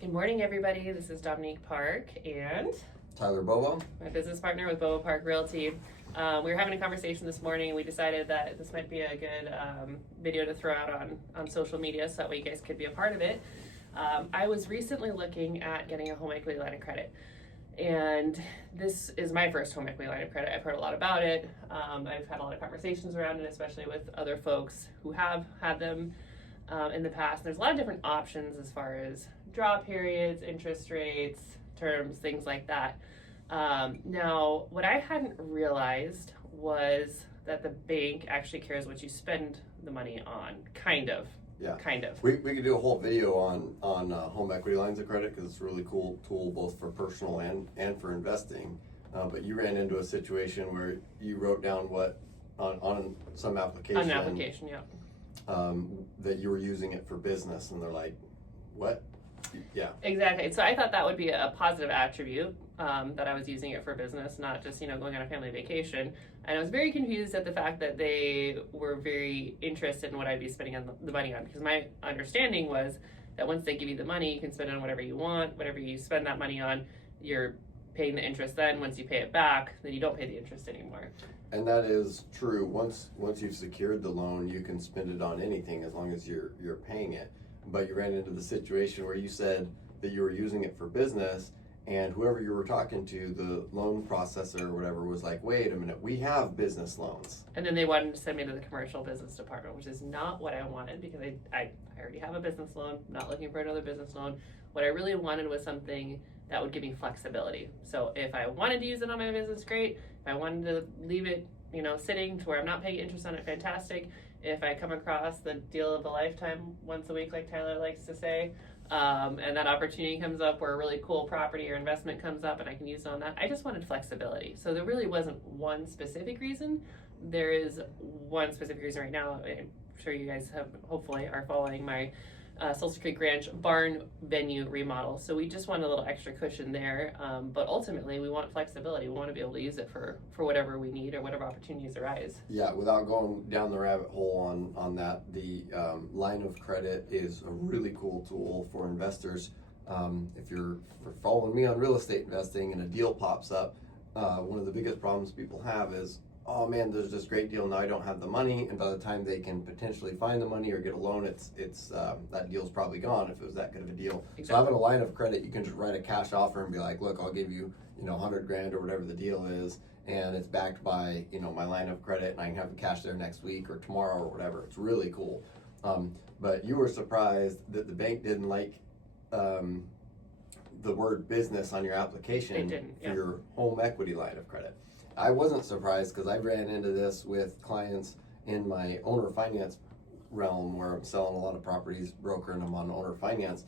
Good morning, everybody. This is Dominique Park and Tyler Bobo, my business partner with Bobo-Park Realty. We were having a conversation this morning, and we decided that this might be a good video to throw out on social media, so that way you guys could be a part of it. I was recently looking at getting a home equity line of credit, and this is my first home equity line of credit. I've heard a lot about it. I've had a lot of conversations around it, especially with other folks who have had them in the past. There's a lot of different options as far as draw periods, interest rates, terms, things like that. Now, what I hadn't realized was that the bank actually cares what you spend the money on, kind of. Yeah. Kind of. We could do a whole video on home equity lines of credit because it's a really cool tool both for personal and for investing. But you ran into a situation where you wrote down what on some application. On an application, yeah. That you were using it for business, and they're like, what? Yeah. Exactly. So I thought that would be a positive attribute, that I was using it for business, not just, going on a family vacation. And I was very confused at the fact that they were very interested in what I'd be spending the money on, because my understanding was that once they give you the money, you can spend it on whatever you want. Whatever you spend that money on, you're paying the interest then. Once you pay it back, then you don't pay the interest anymore. And that is true. Once you've secured the loan, you can spend it on anything as long as you're paying it. But you ran into the situation where you said that you were using it for business, and whoever you were talking to, the loan processor or whatever, was like, wait a minute, we have business loans. And then they wanted to send me to the commercial business department, which is not what I wanted, because I already have a business loan. I'm not looking for another business loan. What I really wanted was something that would give me flexibility. So if I wanted to use it on my business, great. If I wanted to leave it, sitting to where I'm not paying interest on it, fantastic. If I come across the deal of a lifetime once a week, like Tyler likes to say, and that opportunity comes up where a really cool property or investment comes up and I can use it on that, I just wanted flexibility. So there really wasn't one specific reason. There is one specific reason right now. I'm sure you guys hopefully are following my Sulphur Creek Ranch barn venue remodel. So we just want a little extra cushion there, but ultimately we want flexibility. We want to be able to use it for whatever we need or whatever opportunities arise. Yeah, without going down the rabbit hole on that, the line of credit is a really cool tool for investors. If you're following me on real estate investing and a deal pops up, one of the biggest problems people have is, oh man, there's this great deal, now I don't have the money, and by the time they can potentially find the money or get a loan, it's that deal's probably gone if it was that good of a deal. Exactly. So having a line of credit, you can just write a cash offer and be like, look, I'll give you, $100,000 or whatever the deal is, and it's backed by, my line of credit, and I can have the cash there next week or tomorrow or whatever. It's really cool. But you were surprised that the bank didn't like the word business on your application for your home equity line of credit. I wasn't surprised because I ran into this with clients in my owner finance realm where I'm selling a lot of properties, brokering them on owner finance.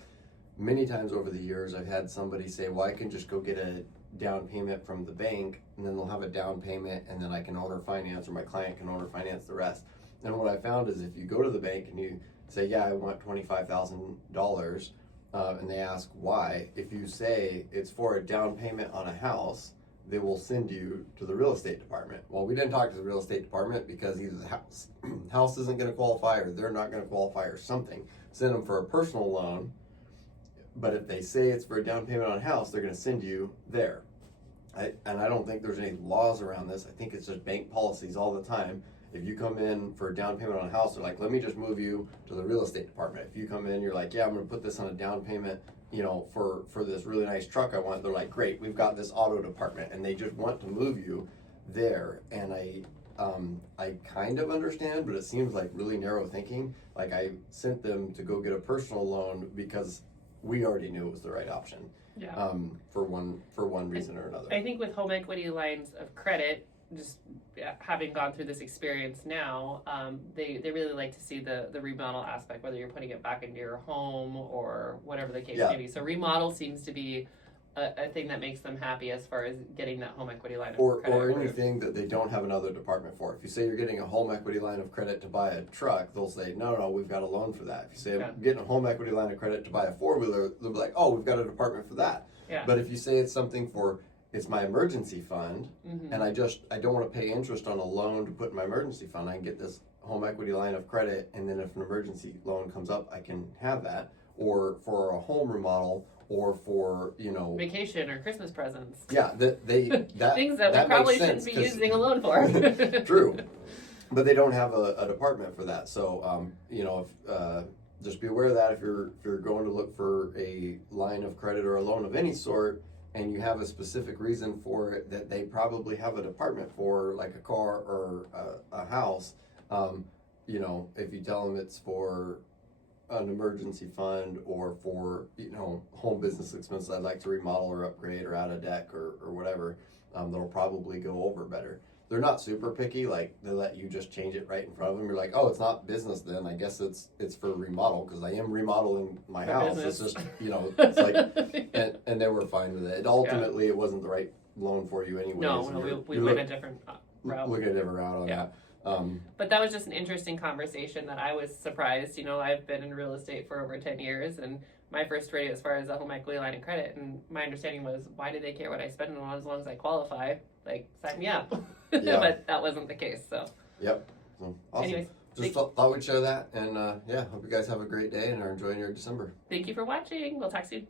Many times over the years, I've had somebody say, well, I can just go get a down payment from the bank, and then they'll have a down payment, and then I can owner finance, or my client can owner finance the rest. And what I found is if you go to the bank and you say, yeah, I want $25,000, and they ask why, if you say it's for a down payment on a house, they will send you to the real estate department. Well, we didn't talk to the real estate department because either the house isn't going to qualify, or they're not going to qualify, or something. Send them for a personal loan, but if they say it's for a down payment on a house, they're going to send you there. And I don't think there's any laws around this. I think it's just bank policies all the time. If you come in for a down payment on a house, they're like, let me just move you to the real estate department. If you come in, you're like, yeah, I'm going to put this on a down payment, for this really nice truck I want. They're like, great, we've got this auto department, and they just want to move you there. And I kind of understand, but it seems like really narrow thinking. Like I sent them to go get a personal loan because we already knew it was the right option. Yeah. For one reason or another. I think with home equity lines of credit, just having gone through this experience now, they really like to see the remodel aspect, whether you're putting it back into your home or whatever the case may be. So remodel seems to be a thing that makes them happy as far as getting that home equity line of credit. Or anything that they don't have another department for. If you say you're getting a home equity line of credit to buy a truck, they'll say, no, we've got a loan for that. If you say I'm getting a home equity line of credit to buy a four-wheeler, they'll be like, oh, we've got a department for that. Yeah. But if you say it's something for, it's my emergency fund, and I don't want to pay interest on a loan to put in my emergency fund, I can get this home equity line of credit, and then if an emergency loan comes up, I can have that. or for a home remodel, or for, you know, vacation or Christmas presents. Yeah, that things that we that probably makes shouldn't sense, be using a loan for. True, but they don't have a department for that. So, you know, if, just be aware of that if you're going to look for a line of credit or a loan of any sort, and you have a specific reason for it that they probably have a department for, like a car or a house. You know, if you tell them it's for an emergency fund or for, you know, home business expenses, I'd like to remodel or upgrade or add a deck or whatever, they'll probably go over better. They're not super picky, like they let you just change it right in front of them. You're like, oh, it's not business then, I guess it's for remodel, because I am remodeling my house. Business. It's just, you know, it's like, and they were fine with it. Ultimately, it wasn't the right loan for you anyways. No, we went a different route. Look at a different route on that. But that was just an interesting conversation that I was surprised. You know, I've been in real estate for over 10 years, and my first radio as far as a home equity line of credit, and my understanding was, why do they care what I spend it on as long as I qualify? Like, sign me up. Yeah. But that wasn't the case, so. Yep. So, awesome. Anyways, just thought we'd share that, and yeah, hope you guys have a great day and are enjoying your December. Thank you for watching. We'll talk soon.